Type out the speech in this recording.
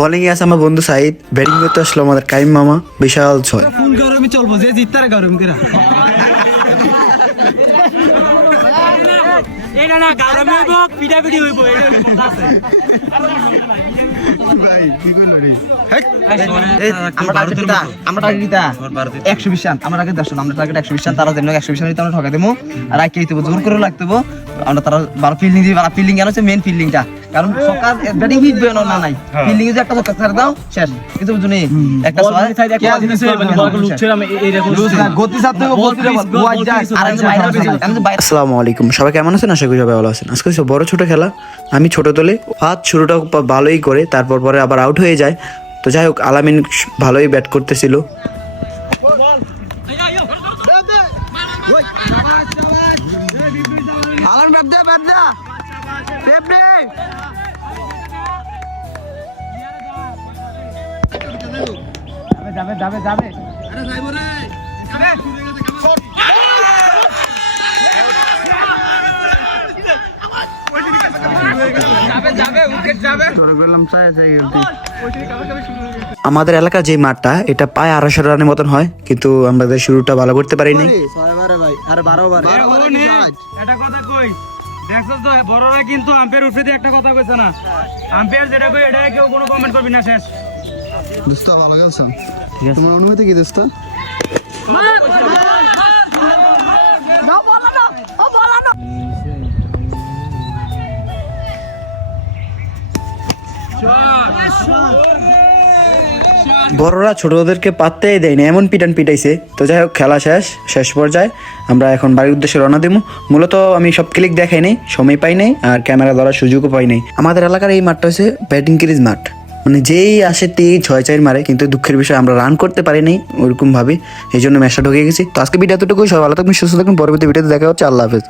Bowling এ আছে আমার বন্ধু সাইদ, ব্যাটিং করতে আসলো আমাদের কাইম মামা। বিশাল ছয়। ফুল গরমই চলবো, যে জিততারে গরম করে এটা না গরমে হইব, পিটাপিটি হইব, এটা আছে ভাই কি কইলো রে? আমরা টার্গেট 120 রান, আমরা টার্গেট 10 রান, আমরা টার্গেট 120 রান, তারা যেন 120 রান আমরা ঠকা দেবো। আর আই কে জোর করে লাগতে হবে, আমরা তারা ভালো ফিল্ডিং দিই, ভালো ফিল্ডিং আছে মেইন ফিল্ডিংটা, কারণ সকাল ব্যাটিং হিট বের না নাই, ফিল্ডিং এ যে একটা ছক্কা ছাড় দাও শেষ, কিন্তু বুঝুনি একটা সময় কি জিনিস মানে বল লুটছিলাম এইরকম গতি সাথে বলতে ওয়াইড যায় আর আমি বাইরে। আসসালামু আলাইকুম, সবাই কেমন আছেন? আশা করি সবাই ভালো আছেন। আজকে বড় ছোট খেলা, আমি ছোট দলে ফার্স্ট শুরুটা ভালোই করে তারপর পরে আবার আউট হয়ে যায়। তো যাই হোক, আলামিন ভালোই ব্যাট করতেছিল। আলান ব্যাট দে টেপ দে যাবে আরে যাইবো রে আমাদের এলাকার যে মাঠটা, এটা প্রায় 250 রানের মতন হয়, কিন্তু আমাদের শুরুটা ভালো করতে পারিনি। এটা কথা কই দেখছস তো, বড়রা কিন্তু আম্পায়ার উঠে দিয়ে একটা কথা কইছে না, আম্পায়ার যেটা কই এটা কেউ কোনো কমেন্ট করবি না। শেষ দোস্ত ভালো গেছে, তোমার অনুমতি কি দোস্ত? বড়রা ছোটদেরকে পাত্তাই দেয়নি, এমন পিটান পিটাইছে। তো যাই হোক, খেলা শেষ পর্যায়ে আমরা এখন বাড়ির উদ্দেশ্যে রওনা দেবো। মূলত আমি সব ক্লিক দেখাই নাই, সময় পাই নাই, আর ক্যামেরা ধরার সুযোগও পাই নাই। আমাদের এলাকার এই মাঠটা হচ্ছে ব্যাটিং ক্রিজ মাঠ, মানে যেই আসে তেই 6-4 মারে, কিন্তু দুঃখের বিষয় আমরা রান করতে পারি নাই ওরকম ভাবে, এই জন্য ম্যাচটা ঢুকে গেছি। তো আজকে ভিডিও এতটুকুই, সবাই ভালো থাকবেন, সুস্থ থাকবেন, পরবর্তী ভিডিওতে দেখা হচ্ছে। আল্লাহ হাফেজ।